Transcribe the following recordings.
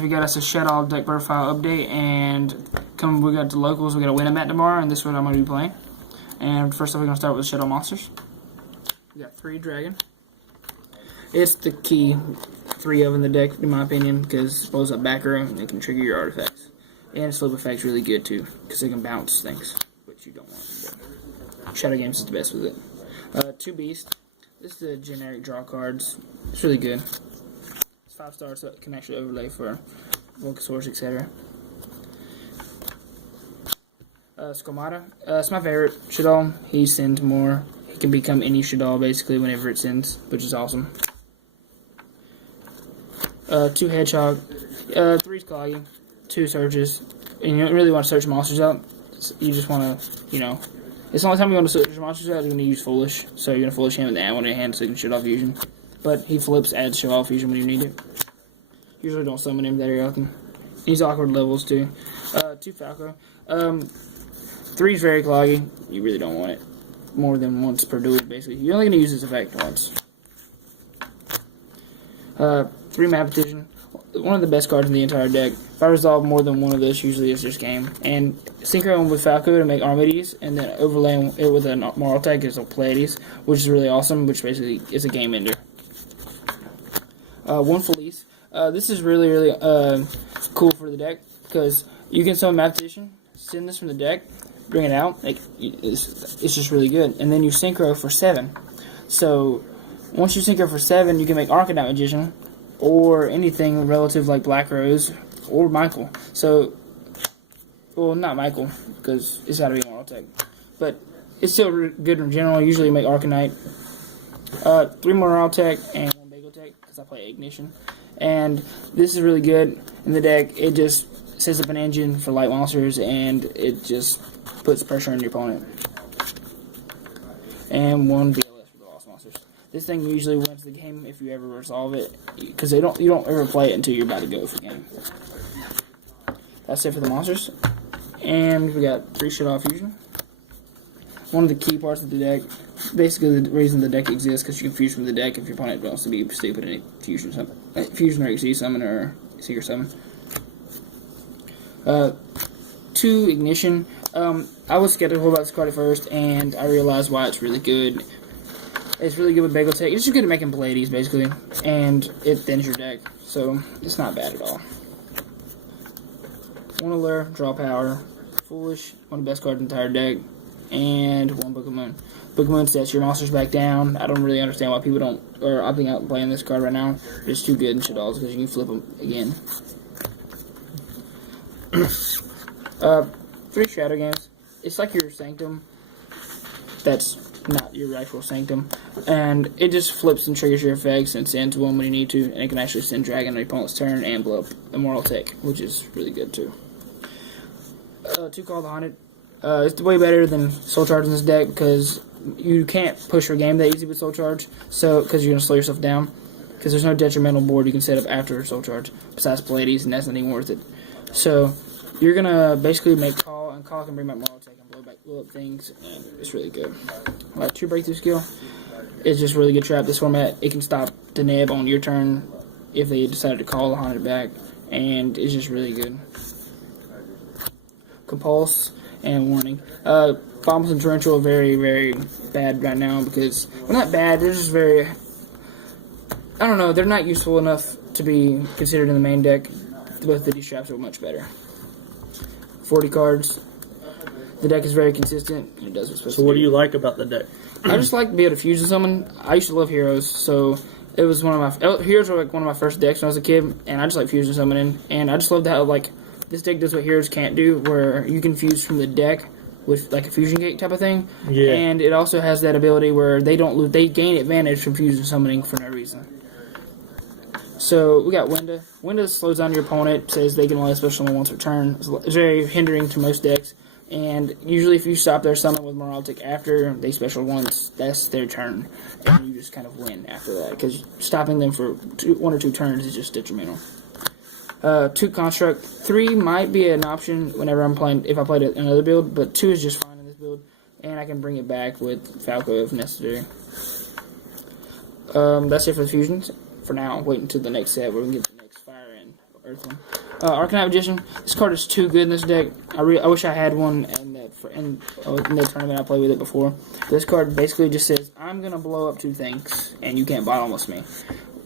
We got us a Shaddoll deck profile update, and we got the locals. We got a win at tomorrow, and this is what I'm going to be playing. And first off, we're going to start with Shaddoll monsters. We got 3 dragon. It's the key 3 of in the deck, in my opinion, because it blows up back row and it can trigger your artifacts. And slip effect's really good too, because it can bounce things, which you don't want. But Shadow Games is the best with it. 2 beast. This is the generic draw cards. It's really good. 5 stars, so it can actually overlay for Volcasaurus, etc. Squamata. It's my favorite Shaddoll. He sends more. He can become any Shaddoll basically whenever it sends, which is awesome. 2 Hedgehog. 3 Cloggy. 2 Searches. And you don't really want to search monsters out. You just want to, it's the only time you want to search your monsters out, you're going to use Foolish. So you're going to Foolish him and then add one in hand so you can Shaddoll Fusion. But he flips, adds Shaddoll Fusion when you need it. Usually don't summon him very often. He's awkward levels too. 2 Falco. 3 is very cloggy. You really don't want it more than once per duel, basically. You're only going to use this effect once. 3 Map Petition. One of the best cards in the entire deck. If I resolve more than one of those, usually it's just game. And synchro him with Falco to make Armades, and then overlaying it with a Moral Tech is a Pleiades, which is really awesome, which basically is a game ender. 1 Felice. This is really, really cool for the deck, because you can summon Map Petition, send this from the deck, bring it out, it's just really good. And then you synchro for 7. So, once you synchro for 7, you can make Arcanine Magician, or anything relative like Black Rose, or Michael. So, well, not Michael, because it's got to be Moral Tech. But, it's still good in general. Usually you make Arcanine. 3 Moral Tech, and 1 Bagel Tech, because I play Ignition. And this is really good in the deck. It just sets up an engine for light monsters, and it just puts pressure on your opponent. And 1 BLS for the lost monsters. This thing usually wins the game if you ever resolve it, because you don't ever play it until you're about to go for the game. That's it for the monsters. And we got 3 Shaddoll Fusion. One of the key parts of the deck. Basically, the reason the deck exists because you can fuse from the deck if your opponent wants to be stupid and fusion or XC summon or Secret Summon. 2 Ignition. I was skeptical about this card at first, and I realized why it's really good. It's really good with Bagel Tech. It's just good at making Pleiades, basically, and it thins your deck, so it's not bad at all. 1 Allure, draw power, Foolish, one of the best cards in the entire deck, and 1 Book of Moon. Book of Moon sets your monsters back down. I don't really understand why people are opting out and playing this card right now. It's too good in Shaddolls because you can flip them again. 3 Shadow Games. It's like your Sanctum. That's not your actual Sanctum. And it just flips and triggers your effects and sends 1 when you need to. And it can actually send Dragon on your opponent's turn and blow up Immortal Tech, which is really good too. 2 Call the Haunted. It's way better than Soul Charge in this deck because you can't push your game that easy with Soul Charge, so because you're going to slow yourself down, because there's no detrimental board you can set up after Soul Charge besides Pleiades, and that's not even worth it. So you're going to basically make Call, and Call can bring back Moral Tech and blow up things, and it's really good. 2 Breakthrough Skill. It's just really good trap. This format, it can stop the Neb on your turn if they decided to call the Haunted back, and it's just really good. Compulse and Warning. Bombs and Torrential are very, very bad right now because, well, not bad, they're just very, I don't know, they're not useful enough to be considered in the main deck. Both the D-Straps are much better. 40 cards. The deck is very consistent, and it does what's supposed to do. So what do you like about the deck? I just like to be able to fusion summon. I used to love Heroes, so it was Heroes were like one of my first decks when I was a kid, and I just like fusion summoning, and I just love how, this deck does what Heroes can't do, where you can fuse from the deck with like a fusion gate type of thing. Yeah. And it also has that ability where they don't lose, they gain advantage from fusion summoning for no reason. So we got Winda. Winda slows down your opponent, says they can only special summon once per turn. It's very hindering to most decks. And usually if you stop their summon with Moral Tech after they special once, that's their turn. And you just kind of win after that. Because stopping them for 1 or 2 turns is just detrimental. 2 Construct. 3 might be an option whenever I'm playing, if I played another build, but 2 is just fine in this build. And I can bring it back with Falco if necessary. That's it for the fusions. For now, wait until the next set where we can get the next Fire in Earth one. Arcanine Magician. This card is too good in this deck. I wish I had one in the tournament I played with it before. This card basically just says, I'm going to blow up 2 things, and you can't bottomless me,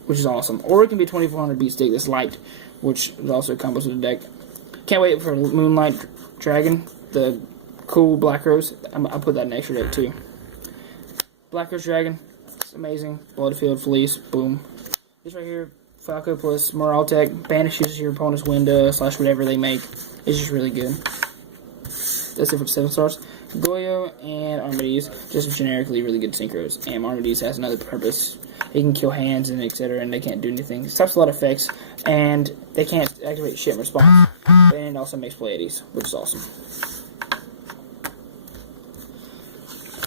which is awesome. Or it can be 2400 beat stick that's light, which is also combos with the deck. Can't wait for Moonlight Dragon, the cool Black Rose. I'll put that in extra deck too. Black Rose Dragon, it's amazing. Bloodfield Fleece, boom. This right here, Falco plus Moraltech, banishes your opponent's window / whatever they make. It's just really good. That's it for 7 stars. Goyo and Armades, just generically really good synchros. And Armades has another purpose. It can kill hands and etc. and they can't do anything. It stops a lot of effects, and they can't activate shit in response. And it also makes Pleiades, which is awesome.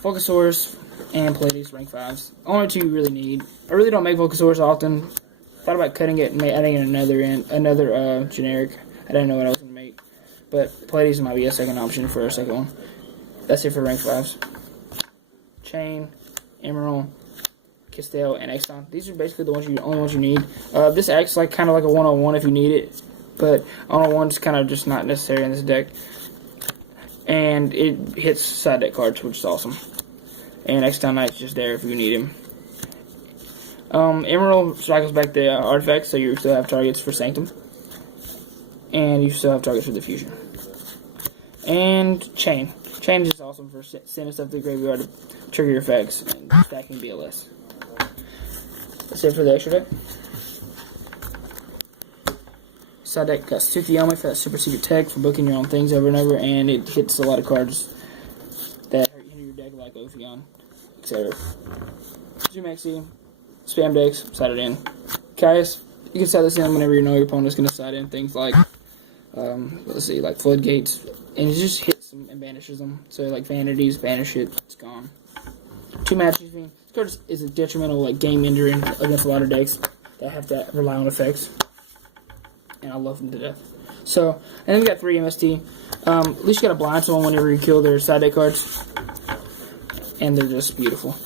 Volcasaurus and Pleiades, rank 5s. Only 2 you really need. I really don't make Volcasaurus often. Thought about cutting it and adding another generic. I didn't know what I was going to make. But Pleiades might be a second option for a second one. That's it for rank 5s. Chain, Emerald, Castell, and Exton. These are basically the only ones you need. This acts like kind of like a 101 if you need it, but 101 is kind of just not necessary in this deck. And it hits side deck cards, which is awesome. And Exton Knight's just there if you need him. Emerald cycles back the artifacts, so you still have targets for Sanctum. And you still have targets for the Fusion. And Chain. Chain is just awesome for sending stuff to the graveyard to trigger your effects and stacking BLS. That's it for the extra deck. Side deck got Tsukiyomi for that super secret tech for booking your own things over and over, and it hits a lot of cards that hinder your deck like Ophion, etc. Zumexi, spam decks, side it in. Caius, you can side this in whenever you know your opponent's going to side in things like, let's see, like Floodgates, and it just hits them and banishes them. So like Vanities, banish it, it's gone. 2 matches. This card is a detrimental like game ender against a lot of decks that have to rely on effects, and I love them to death. So, and then we got 3 MST. At least you got to blind someone whenever you kill their side deck cards, and they're just beautiful.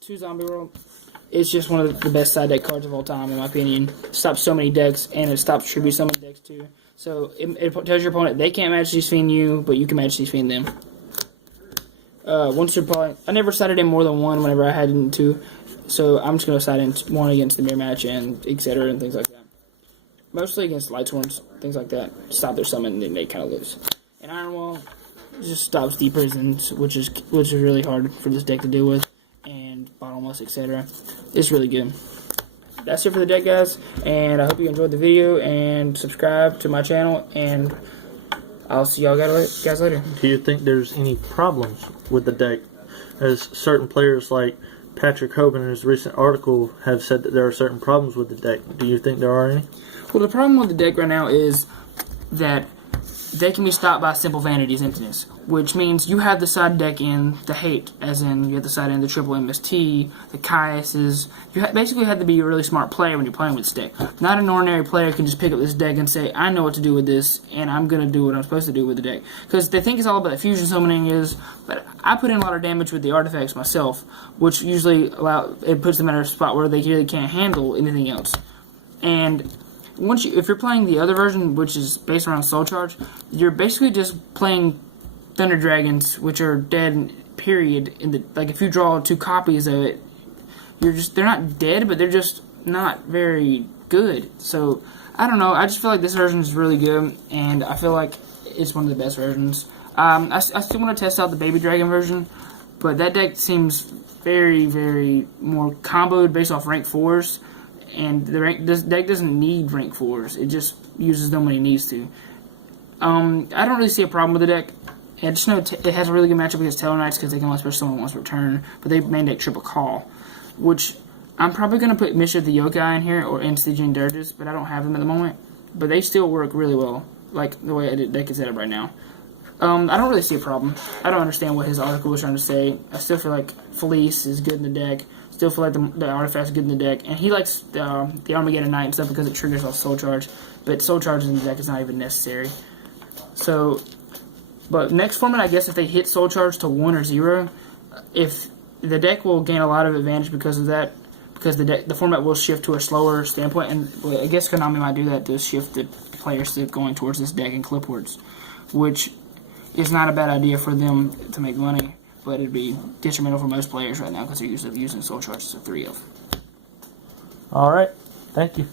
2 Zombie World. It's just one of the best side deck cards of all time, in my opinion. It stops so many decks, and it stops tribute so many decks too. So it tells your opponent they can't Majesty Fiend you, but you can Majesty Fiend them. Once you're probably, I never sided in more than 1 whenever I had in 2, so I'm just going to side in 1 against the mirror match and etc. and things like that. Mostly against Light Sworns, things like that. Stop their summon and then they kind of lose. And Iron Wall just stops deep prisons, which is really hard for this deck to deal with, and bottomless, etc. It's really good. That's it for the deck, guys, and I hope you enjoyed the video, and subscribe to my channel, and I'll see y'all guys later. Do you think there's any problems with the deck? As certain players like Patrick Hoban in his recent article have said that there are certain problems with the deck. Do you think there are any? Well, the problem with the deck right now is that they can be stopped by simple Vanity's Emptiness, which means you have the side deck in the hate, as in you have the side in the triple MST, the Caiuses. You basically have to be a really smart player when you're playing with this deck. Not an ordinary player can just pick up this deck and say, I know what to do with this, and I'm going to do what I'm supposed to do with the deck. Because they think it's all about fusion summoning but I put in a lot of damage with the artifacts myself, which usually it puts them in a spot where they really can't handle anything else. And if you're playing the other version, which is based around Soul Charge, you're basically just playing Thunder Dragons, which are dead. Period. Like if you draw 2 copies of it, they're not dead, but they're just not very good. So I don't know. I just feel like this version is really good, and I feel like it's one of the best versions. I still want to test out the Baby Dragon version, but that deck seems very, very more comboed based off rank 4s. And this deck doesn't need rank 4s. It just uses them when it needs to. I don't really see a problem with the deck. I just know it has a really good matchup against Taylor Knights because they can only special summon once per turn. But they main deck triple call, which I'm probably going to put Mischief the Yokai in here or Stygian Dirges, but I don't have them at the moment. But they still work really well, like the way the deck is set up right now. I don't really see a problem. I don't understand what his article was trying to say. I still feel like Fleece is good in the deck. Still feel like the artifact's good in the deck. And he likes the Armageddon Knight and stuff because it triggers off Soul Charge. But Soul Charge in the deck is not even necessary. So, but next format, I guess if they hit Soul Charge to 1 or 0, if the deck will gain a lot of advantage because of that. because the format will shift to a slower standpoint, and I guess Konami might do that to shift the players to going towards this deck and clipboards, which is not a bad idea for them to make money, but it'd be detrimental for most players right now because they're used to using soul charges of 3 of. All right. Thank you.